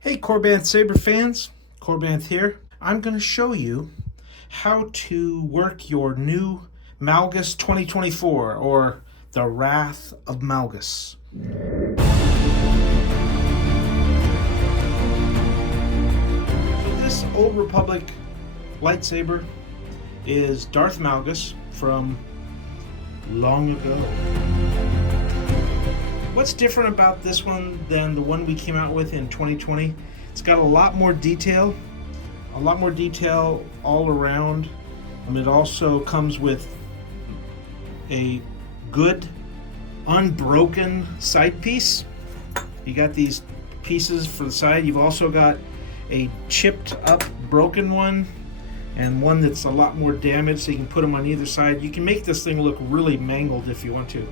Hey Korbanth Saber fans, Korbanth here. I'm going to show you how to work your new Malgus 2024, or the Wrath of Malgus. So this Old Republic lightsaber is Darth Malgus from long ago. What's different about this one than the one we came out with in 2020? It's got a lot more detail all around. It also comes with a good, unbroken side piece. You got these pieces for the side. You've also got a chipped up, broken one, and one that's a lot more damaged, so you can put them on either side. You can make this thing look really mangled if you want to.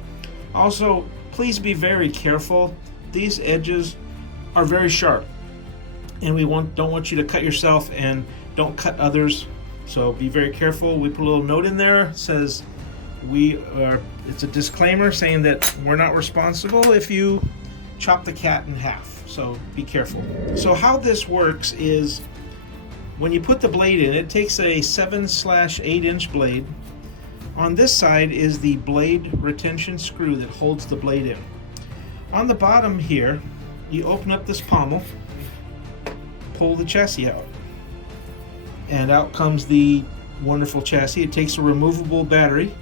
Also, please be very careful. These edges are very sharp, and we don't want you to cut yourself and don't cut others. So be very careful. We put a little note in there. It says it's a disclaimer saying that we're not responsible if you chop the cat in half. So be careful. So how this works is when you put the blade in, it takes a 7/8-inch blade. On this side is the blade retention screw that holds the blade in. On the bottom here, you open up this pommel, pull the chassis out, and out comes the wonderful chassis. It takes a removable battery.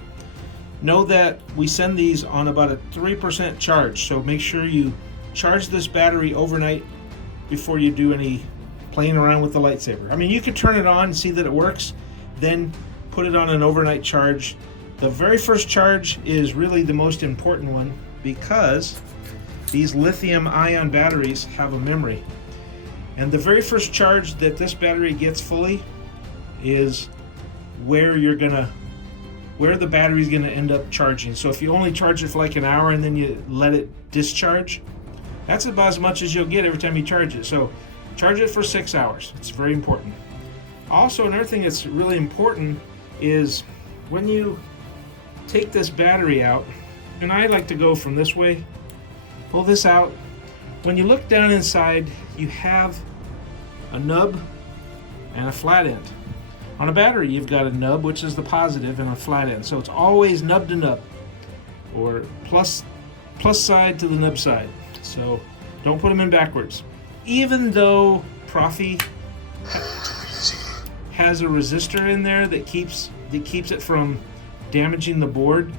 Know that we send these on about a 3% charge, so make sure you charge this battery overnight before you do any playing around with the lightsaber. I mean, you could turn it on and see that it works, then put it on an overnight charge. The very first charge is really the most important one, because these lithium ion batteries have a memory. And the very first charge that this battery gets fully is where the battery's gonna end up charging. So if you only charge it for like an hour and then you let it discharge, that's about as much as you'll get every time you charge it. So charge it for 6 hours. It's very important. Also, another thing that's really important is when you take this battery out, and I like to go from this way, pull this out. When you look down inside, you have a nub and a flat end. On a battery, you've got a nub, which is the positive, and a flat end. So it's always nub to nub, or plus side to the nub side. So don't put them in backwards. Even though proffie has a resistor in there that keeps it from damaging the board,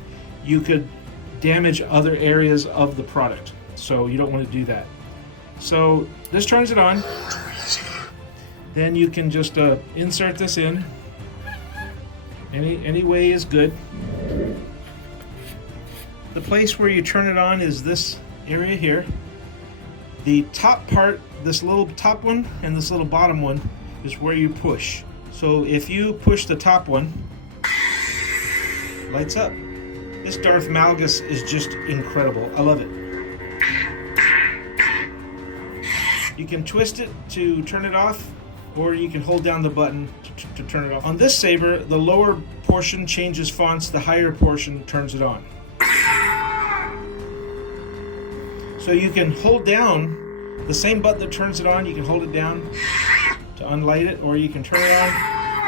you could damage other areas of the product. So you don't want to do that. So this turns it on. Then you can just insert this in. Any way is good. The place where you turn it on is this area here. The top part, this little top one and this little bottom one, is where you push. So if you push the top one, lights up. This Darth Malgus is just incredible. I love it. You can twist it to turn it off, or you can hold down the button to turn it off. On this saber, the lower portion changes fonts, the higher portion turns it on. So you can hold down the same button that turns it on, you can hold it down to unlight it, or you can turn it on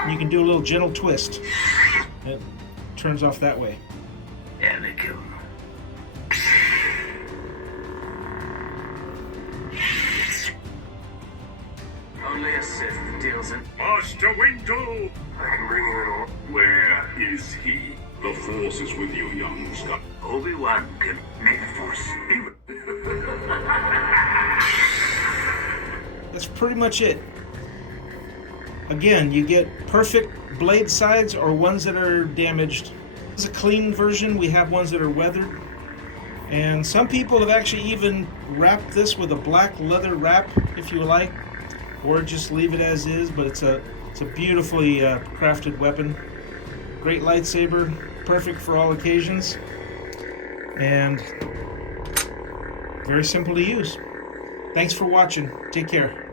and you can do a little gentle twist. It turns off that way. Only a Sith deals in. Master Windu! I can bring you in all. Where is he? The Force is with you, young scum. Obi-Wan can make the Force be with. That's pretty much it. Again, you get perfect blade sides or ones that are damaged. This is a clean version. We have ones that are weathered. And some people have actually even wrapped this with a black leather wrap, if you like, or just leave it as is, but it's a beautifully crafted weapon. Great lightsaber, perfect for all occasions, and very simple to use. Thanks for watching. Take care.